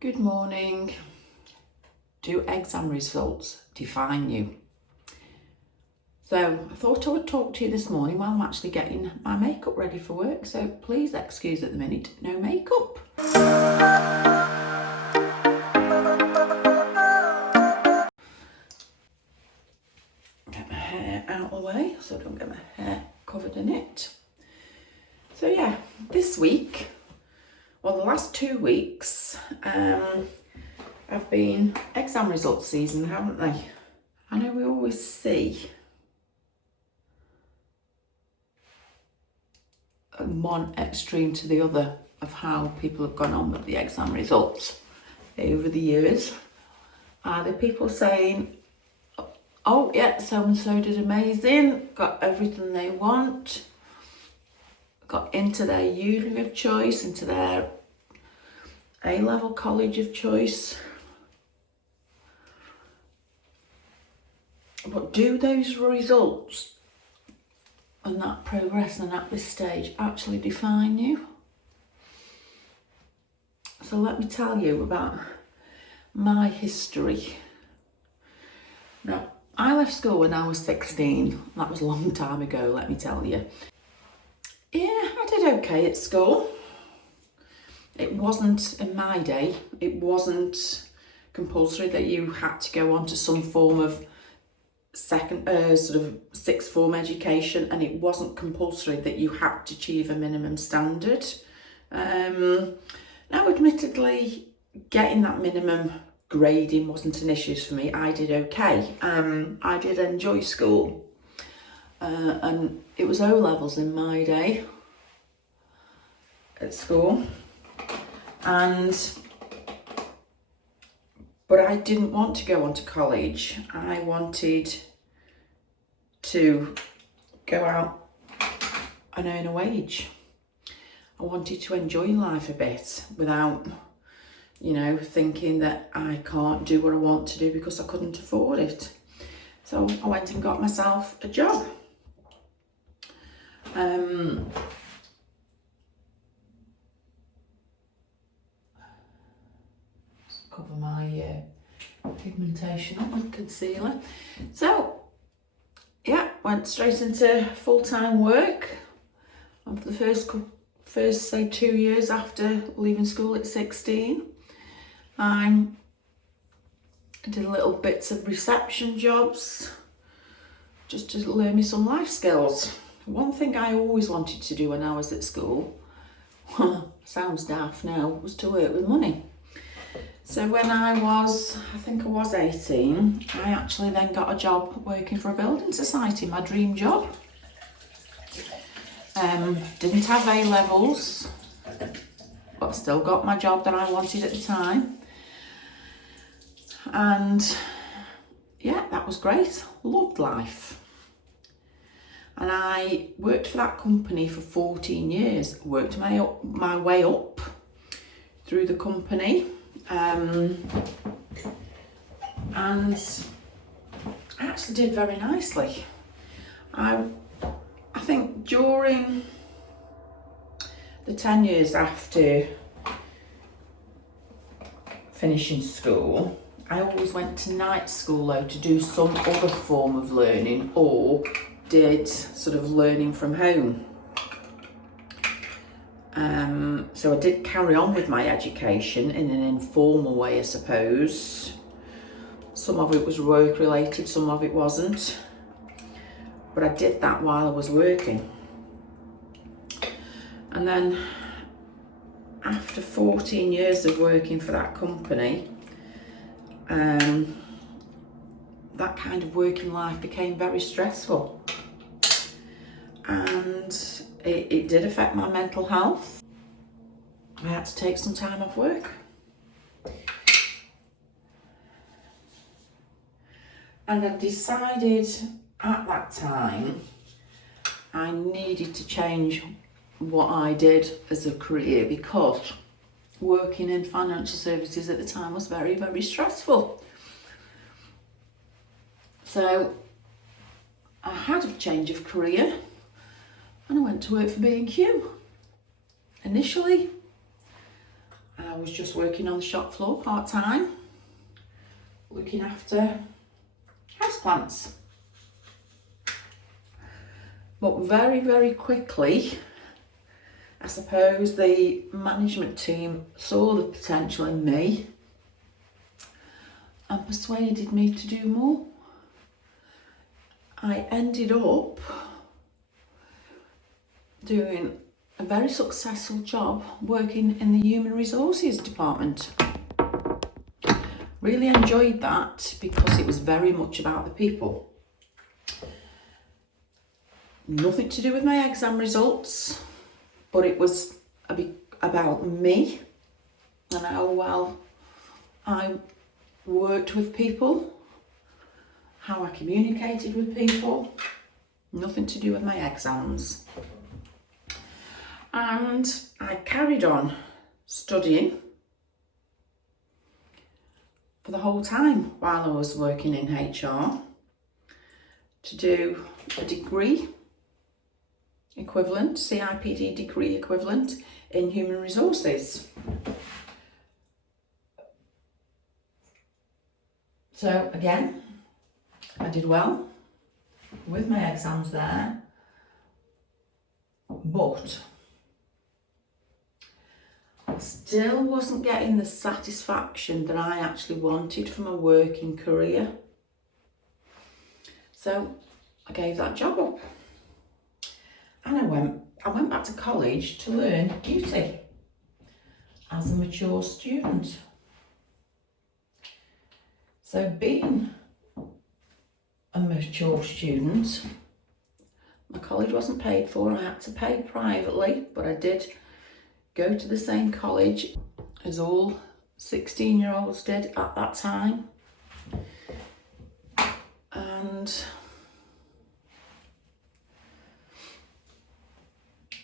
Good morning. Do exam results define you? So I thought I would talk to you this morning while I'm actually getting my makeup ready for work. So please excuse at the minute, no makeup. Get my hair out of the way so I don't get my hair covered in it. So yeah, this week, well the last 2 weeks, have been exam results season, haven't they? I know we always see one extreme to the other of how people have gone on with the exam results over the years. Either people saying, oh yeah, so and so did amazing, got everything they want, got into their uni of choice, into their A-level college of choice. But do those results and that progress and at this stage actually define you? So let me tell you about my history. Now, I left school when I was 16. That was a long time ago, let me tell you. Yeah, I did okay at school. It wasn't, in my day, it wasn't compulsory that you had to go on to some form of sixth form education, and it wasn't compulsory that you had to achieve a minimum standard. Now, admittedly, getting that minimum grading wasn't an issue for me. I did okay. I did enjoy school, and it was O levels in my day at school, but I didn't want to go on to college. I wanted to go out and earn a wage. I wanted to enjoy life a bit without, thinking that I can't do what I want to do because I couldn't afford it. So I went and got myself a job. Cover my pigmentation up with concealer. So yeah, went straight into full-time work. And for the first 2 years after leaving school at 16, I did little bits of reception jobs just to learn me some life skills. One thing I always wanted to do when I was at school, sounds daft now, was to work with money. So when I think I was 18, I actually then got a job working for a building society, my dream job. Didn't have A-levels, but still got my job that I wanted at the time. And yeah, that was great. Loved life. And I worked for that company for 14 years. Worked my way up through the company. And I actually did very nicely. I think during the 10 years after finishing school, I always went to night school though to do some other form of learning, or did sort of learning from home. So I did carry on with my education in an informal way, I suppose. Some of it was work related, some of it wasn't. But I did that while I was working. And then after 14 years of working for that company, that kind of working life became very stressful. And it did affect my mental health. I had to take some time off work. And I decided at that time I needed to change what I did as a career, because working in financial services at the time was very, very stressful. So I had a change of career and I went to work for B&Q. Initially, I was just working on the shop floor part-time, looking after houseplants. But very, very quickly, I suppose the management team saw the potential in me and persuaded me to do more. I ended up doing a very successful job working in the human resources department. Really enjoyed that because it was very much about the people. Nothing to do with my exam results, but it was a bit about me and how well I worked with people, how I communicated with people. Nothing to do with my exams. And I carried on studying for the whole time while I was working in HR to do a degree equivalent, CIPD degree equivalent in human resources. So again, I did well with my exams there, but I still wasn't getting the satisfaction that I actually wanted from a working career. So I gave that job up. And I went back to college to learn beauty as a mature student. So being a mature student, my college wasn't paid for. I had to pay privately, but I did go to the same college as all 16-year-olds did at that time. And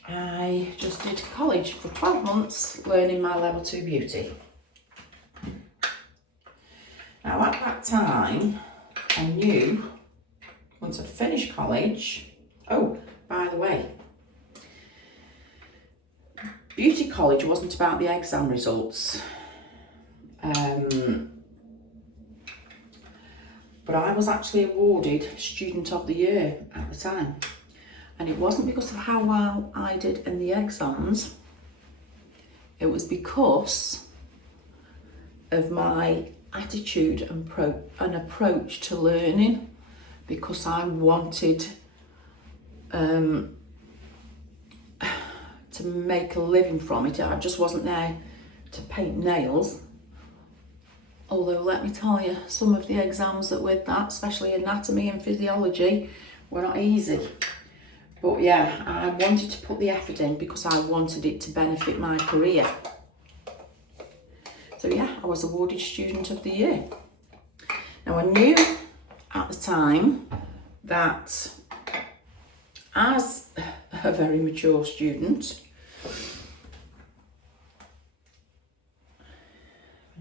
I just did college for 12 months learning my level 2 beauty. Now at that time, I knew once I'd finished college, oh, by the way, beauty college wasn't about the exam results. But I was actually awarded Student of the Year at the time. And it wasn't because of how well I did in the exams. It was because of my attitude and approach to learning, because I wanted to make a living from it. I just wasn't there to paint nails. Although let me tell you, some of the exams that with that, especially anatomy and physiology, were not easy. But yeah, I wanted to put the effort in because I wanted it to benefit my career. So yeah, I was awarded Student of the Year. Now I knew at the time that as a very mature student,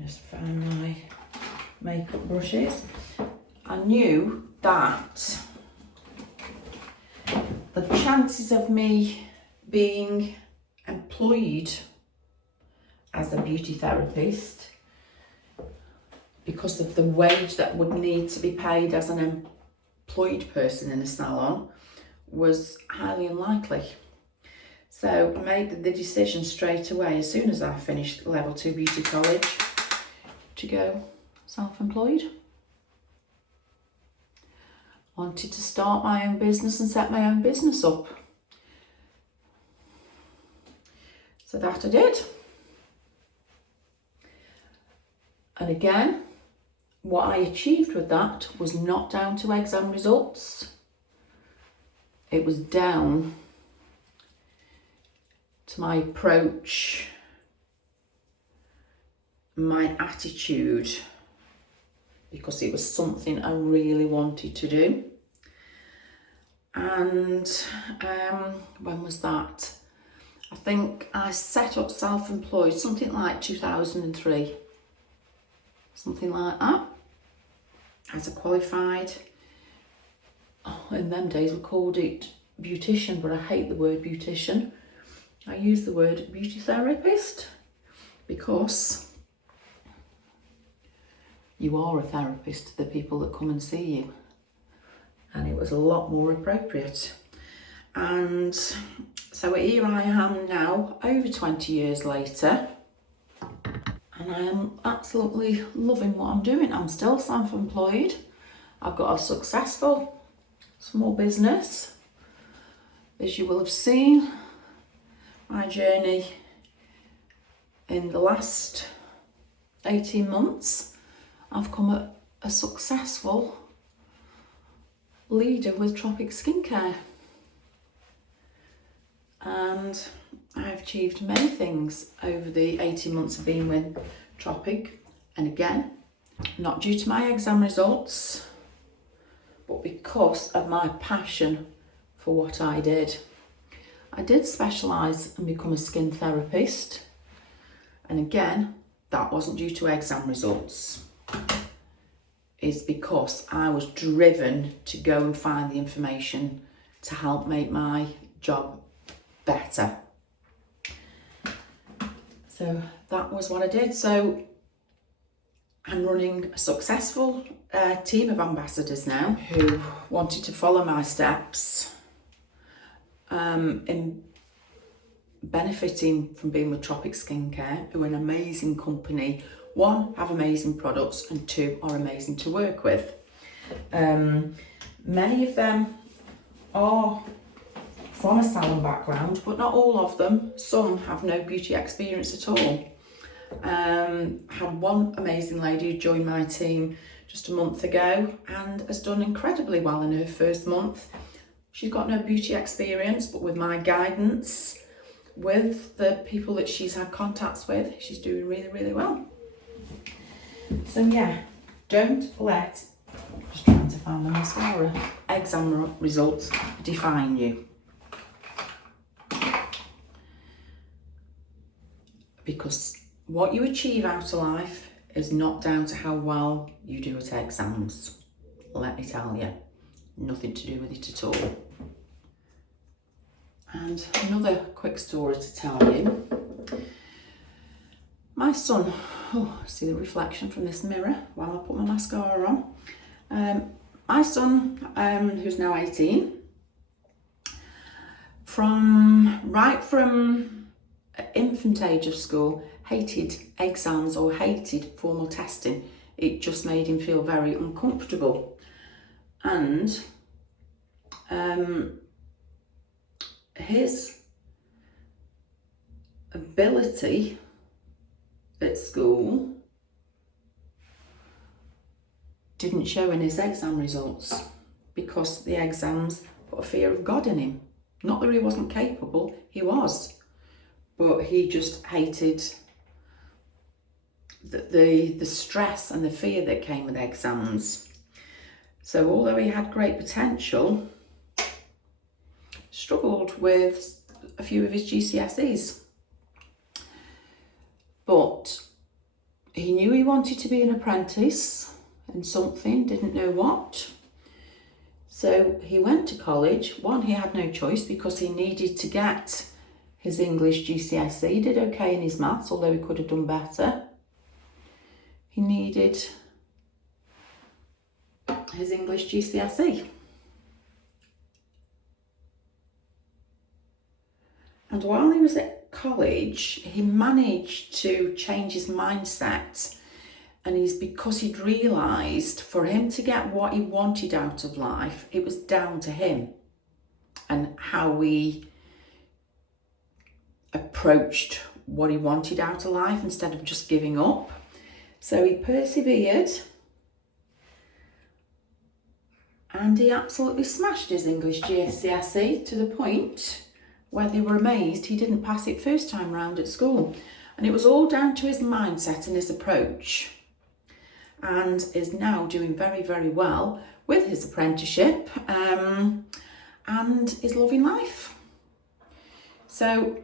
just find my makeup brushes, I knew that the chances of me being employed as a beauty therapist, because of the wage that would need to be paid as an employed person in a salon, was highly unlikely. So I made the decision straight away, as soon as I finished level 2 beauty college, to go self-employed. Wanted to start my own business and set my own business up. So that I did. And again, what I achieved with that was not down to exam results. It was down to my approach, my attitude, because it was something I really wanted to do. And when was that? I think I set up self-employed something like 2003, something like that, as a qualified, in them days we called it beautician, but I hate the word beautician. I use the word beauty therapist, because you are a therapist to the people that come and see you, and it was a lot more appropriate. And so here I am now, over 20 years later, and I am absolutely loving what I'm doing. I'm still self-employed. I've got a successful small business. As you will have seen, my journey in the last 18 months, I've come a successful leader with Tropic Skincare. And I've achieved many things over the 18 months of being with Tropic. And again, not due to my exam results, but because of my passion for what I did. I did specialise and become a skin therapist. And again, that wasn't due to exam results. It's because I was driven to go and find the information to help make my job better. So that was what I did. So I'm running a successful team of ambassadors now who wanted to follow my steps in benefiting from being with Tropic Skincare, who are an amazing company. One, have amazing products, and two, are amazing to work with. Many of them are from a salon background, but not all of them. Some have no beauty experience at all. Had one amazing lady who joined my team just a month ago and has done incredibly well in her first month. She's got no beauty experience, but with my guidance, with the people that she's had contacts with, she's doing really, really well. So yeah, don't let, just trying to find the mascara, exam results define you. Because what you achieve out of life is not down to how well you do at exams. Let me tell you, nothing to do with it at all. And another quick story to tell you. My son, see the reflection from this mirror while I put my mascara on. My son, who's now 18, right from infant age of school, hated exams or hated formal testing. It just made him feel very uncomfortable. And his ability at school didn't show in his exam results because the exams put a fear of God in him. Not that he wasn't capable, he was. But he just hated the stress and the fear that came with exams. So although he had great potential, struggled with a few of his GCSEs. But he knew he wanted to be an apprentice in something, didn't know what. So he went to college. One, he had no choice because he needed to get his English GCSE. He did okay in his maths, although he could have done better. He needed his English GCSE. And while he was at college, he managed to change his mindset. And because he'd realised for him to get what he wanted out of life, it was down to him and how he approached what he wanted out of life instead of just giving up. So he persevered and he absolutely smashed his English GCSE to the point where they were amazed he didn't pass it first time round at school. And it was all down to his mindset and his approach, and is now doing very, very well with his apprenticeship and is loving life. So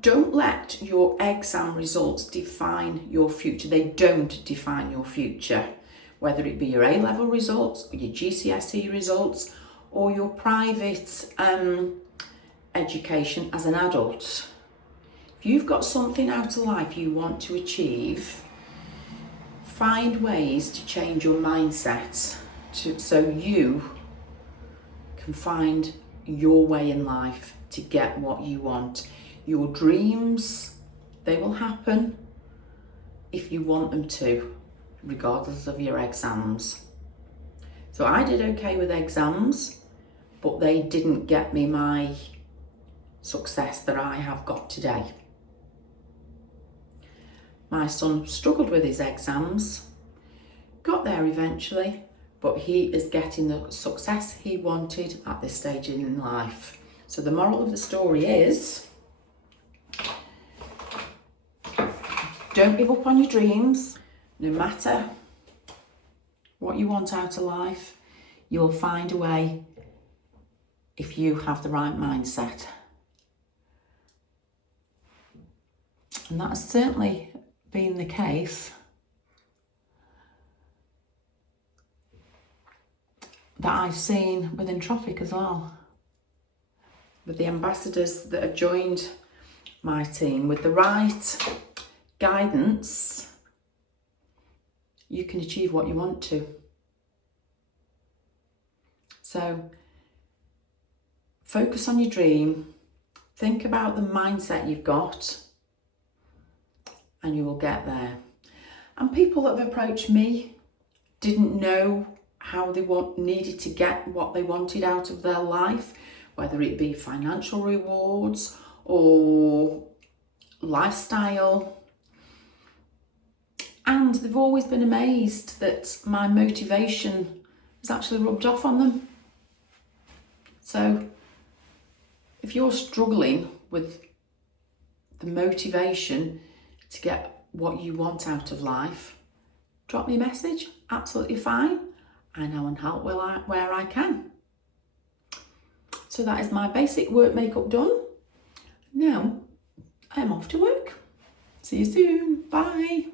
don't let your exam results define your future. They don't define your future, whether it be your A-level results or your GCSE results or your private education as an adult. If you've got something out of life you want to achieve, find ways to change your mindset so you can find your way in life to get what you want. Your dreams, they will happen if you want them to, regardless of your exams. So I did okay with exams, but they didn't get me my success that I have got today. My son struggled with his exams, got there eventually, but he is getting the success he wanted at this stage in life. So the moral of the story is, don't give up on your dreams. No matter what you want out of life, you'll find a way if you have the right mindset. And that has certainly been the case that I've seen with Entropic as well. With the ambassadors that have joined my team, with the right guidance, you can achieve what you want to. So focus on your dream, think about the mindset you've got, and you will get there. And people that have approached me didn't know how they needed to get what they wanted out of their life, whether it be financial rewards or lifestyle. And they've always been amazed that my motivation has actually rubbed off on them. So if you're struggling with the motivation to get what you want out of life, drop me a message, absolutely fine. I know and help where I can. So that is my basic work makeup done. Now I am off to work. See you soon. Bye.